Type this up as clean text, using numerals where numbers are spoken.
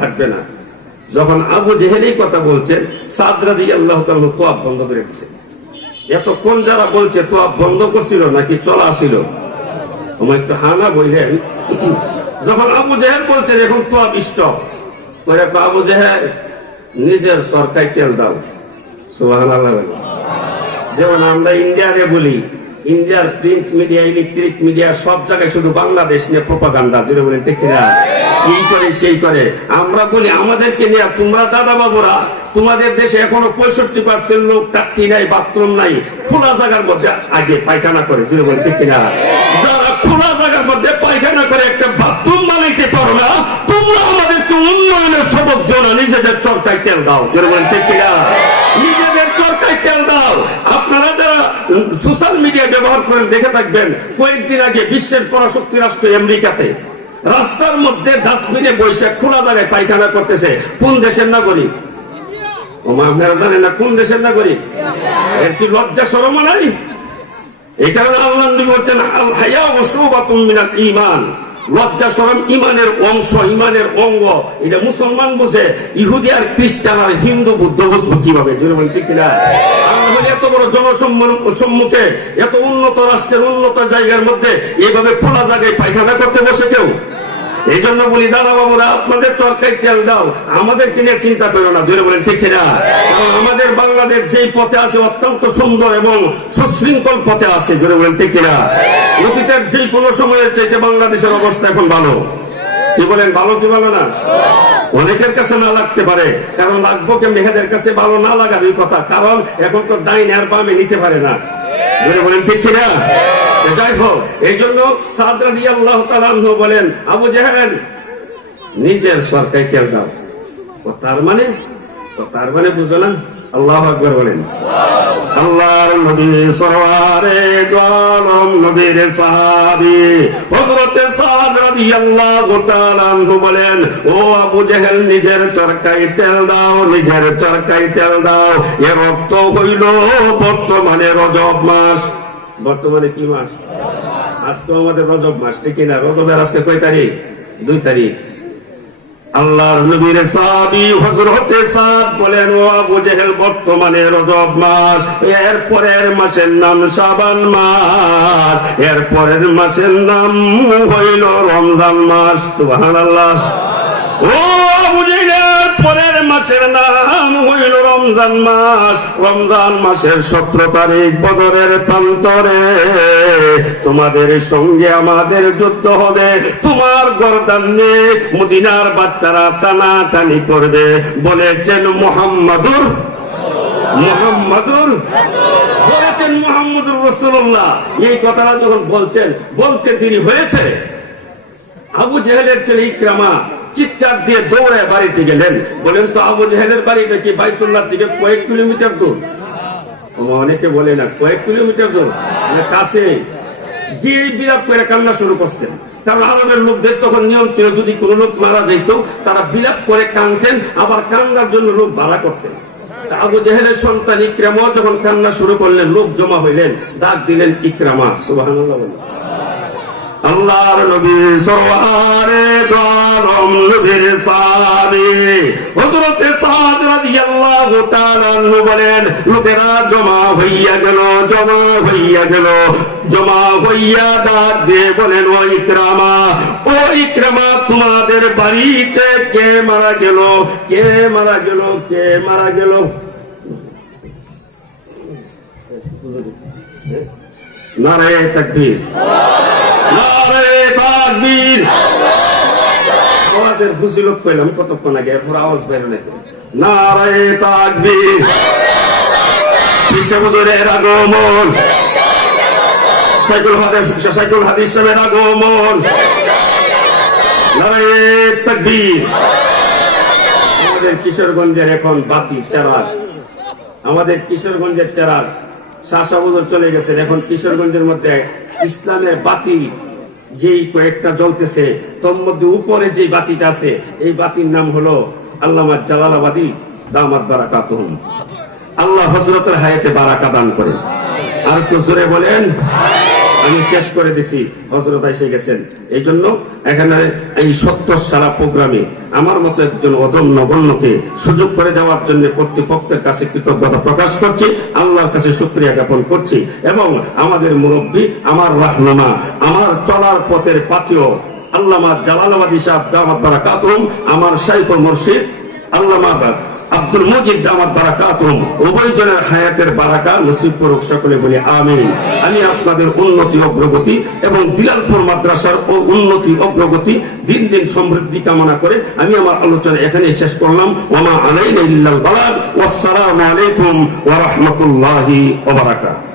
থাকবে না। যখন আবু জেহেলই কথা বলছেন, সাদ রাদিয়াল্লাহু তাআলা তোয়াব বন্ধ করে দিয়েছে। এতক্ষণ যারা বলছে তোয়াব বন্ধ করছিল নাকি চলা ছিল, আমার একটু হানা বললেন। যখন আবু জেহেল বলছেন এখন তোয়াব স্টপ, ওরা আবু জেহেল নিজের সরকার তেল দাও। সুবহানাল্লাহ। যেমন আমরা ইন্ডিয়ারে বলি, ইন্ডিয়ার প্রিন্ট মিডিয়া, ইলেকট্রিক মিডিয়া সব জায়গায় শুধু বাংলাদেশ নিয়ে প্রোপাগান্ডা, যেটা বলেন ঠিক না, এই করে সেই করে। আমরা বলি আমাদেরকে নিয়ে, তোমরা দাদা বাবুরা তোমাদের দেশে এখনো 65% লোক টাট্টি নাই, বাথরুম নাই, খোলা জায়গার মধ্যে আগে পায়খানা করে, যেটা বলেন ঠিক না। যারা খোলা জায়গার মধ্যে পায়খানা করে একটা বাথরুম বানাইতে পারো না, তোমরা আমাদেরকে উন্নয়নের সবক দাও না, নিজেদের চরকায় তেল দাও, যেটা বলেন ঠিক না। নিজেদের চরকায় তেল দাও। আপনারা যারা সোশ্যাল মিডিয়া ব্যবহার করেন দেখে থাকবেন, কয়েকদিন আগে বিশ্বের পরাশক্তি রাষ্ট্র আমেরিকাতে রাস্তার মধ্যে ডাস্টবিনে বৈশাখ খোলা জায়গায় পায়খানা করতেছে। কোন দেশের নাগরিক? আপনারা জানেন না কোন দেশের নাগরিক? এর কি লজ্জা শরম নাই? এই কারণে আল্লাহ নবী বলছেন, আল হায়া শুবাতুম মিনাল ঈমান। লজ্জা শরম ইমানের অংশ, ইমানের অঙ্গ। এটা মুসলমান বুঝে, ইহুদি আর খ্রিস্টান আর হিন্দু বৌদ্ধ বুঝবো কিভাবে? ঠিক কিনা? এত বড় জনসম্মুখে, এত উন্নত রাষ্ট্রের উন্নত জায়গার মধ্যে এইভাবে খোলা জায়গায় পায়খানা করতে বসে কেউ? এই জন্য বলি দাদা বাবুরা, আপনাদের চরকায় তেল দাও, আমাদেরকে নিয়ে চিন্তা করো না, ধরে বলেন ঠিক না। কারণ আমাদের বাংলাদেশ যেই পথে আছে অত্যন্ত সুন্দর এবং সুশৃঙ্খল পথে আছে, ধরে বলেন ঠিক না। অতীতের যে কোনো সময়ের চাইতে বাংলাদেশের অবস্থা এখন ভালো। কি বলেন, ভালো কি ভালো না? অনেকের কাছে না লাগতে পারে, কারণ লাগবো কে মেহেদের কাছে ভালো না লাগার এই কথা, কারণ এখন তো ডাইন আর বামে নিতে পারে না, ধরে বলেন ঠিক না। যাই হোক, এই জন্য সাদ রাদিয়াল্লাহু তাআলা আনহু বলেন, আবু জেহেল নিজের সরকার তেল দাও। তার মানে বুঝো না? আল্লাহু আকবার বলেন। আল্লাহর নবী সরওয়ারে দু আলম নবীর সাহাবী হযরত সাদ রাদিয়াল্লাহু তাআলা আনহু বলেন, ও আবু জেহেল নিজের চরকায় তেল দাও, নিজের চরকায় তেল দাও। এর অর্থ হইল বর্তমানে রজব মাস। বর্তমানে কি মাস? আজকে আমাদের রজব মাস, ঠিক না? রজবের আজকে কয় তারিখ? 2 তারিখ। আল্লাহর নবীর সাহাবী হযরত সাদ বলেন, ও আবু জেহেল বর্তমানে রজব মাস, এর পরের মাসের নাম শাবান মাস, এর পরের মাসের নাম হইল রমজান মাস। সুবহানাল্লাহ। ও আবু জেহেল, পরের মাসের নাম হইল রমজান মাস। রমজান মাসের 17 তারিখ বদরের প্রান্তরে তোমাদের সঙ্গে আমাদের যুদ্ধ হবে। তোমার গর্দান নিয়ে মদিনার বাচ্চারা টানাটানি করবে। বলেছেন মুহাম্মাদুর বলেছেন মুহাম্মাদুর রাসূলুল্লাহ। এই কথাটা যখন বলতে দেরি হয়েছে, আবু জেহেলের ছেলে ইকরামা চিৎকার দিয়ে দৌড়ে বাড়িতে গেলেন। বলেন তো, আবু জেহেলের বাড়িটা কি বাইতুল্লাহ থেকে কয়েক কিলোমিটার দূর? অনেকে বলে না, কয়েক কিলোমিটার দূর, কাছে গিয়ে বিলাপ করে কান্না শুরু করছেন। কারণ আরবের লোকদের তখন নিয়ম ছিল, যদি কোন লোক মারা যেত তারা বিলাপ করে কানতেন, আবার কান্নার জন্য লোক ভাড়া করতেন। আবু জেহেলের সন্তান ইকরামা যখন কান্না শুরু করলেন, লোক জমা হইলেন, ডাক দিলেন ইকরামা। সুবহানাল্লাহ। আল্লাহর নবী সরওয়ারে দু আলম নবীর সাহাবী হযরত সাদ রাদিয়াল্লাহু তাআলা আনহু বলেন, লোকেরা জমা হইয়া ডাক দিয়ে বলেন, ও ইকরামা, তোমাদের বাড়িতে কে মারা গেল? নারায়ে তাকবীর, নারায়ে তাকবীর। আওয়াজের ফজিলত কইলাম কতক্ষণ আগে, এরপর আওয়াজ বের না। নারায়ে তাকবীর। বিশ্ব হুজুরের আগমন, শাইখুল হাদিস সাহেবের আগমন। নারায়ে তাকবীর। আমাদের কিশোরগঞ্জের এখন বাতি চারাক, আমাদের কিশোরগঞ্জের চারাক শাসাবুদর চলে গেছেন। এখন কিশোরগঞ্জের মধ্যে ইসলামের বাতি যেই কয়েকটা জ্বলতেছে, তোর মধ্যে উপরে যে বাতিটা আছে, এই বাতির নাম হলো আল্লামা জালালাবাদী দামাত বারাকাতুহুম। আল্লাহ হযরতের হায়াতে বারাকা দান করেন। আর একটু জোরে বলেন আমি শেষ করে দিছি, হযরত এসে গেছেন। এই জন্য এখানে এই 70 সারা প্রোগ্রামে আমার মতো একজন অদম নগণ্যকে সুযোগ করে দেওয়ার জন্য কর্তৃপক্ষের কাছে কৃতজ্ঞতা প্রকাশ করছি, আল্লাহর কাছে শুকরিয়া জ্ঞাপন করছি। এবং আমাদের মুরব্বী, আমার রাহনুমা, আমার চলার পথের পাথেয় আল্লামা জালালাবাদী সাহেব দামাত বারাকাতুহুম, আমার শাইখ ও মুর্শিদ আল্লামা আব্দুল মুজিদ দামাত বারাকাতুহুম, উভয়জনের হায়াতের বারাকা নসিব করুক, সকলে বলি আমিন। আমি আপনাদের উন্নতি অগ্রগতি এবং দিলালপুর মাদ্রাসার উন্নতি অগ্রগতি দিন দিন সমৃদ্ধি কামনা করে আমি আমার আলোচনা এখানে শেষ করলাম। ওয়া মা আলাইনা ইল্লাল বালাগ। ওয়াসসালামু আলাইকুম ওয়া রাহমাতুল্লাহি ওয়া বারাকাতুহু।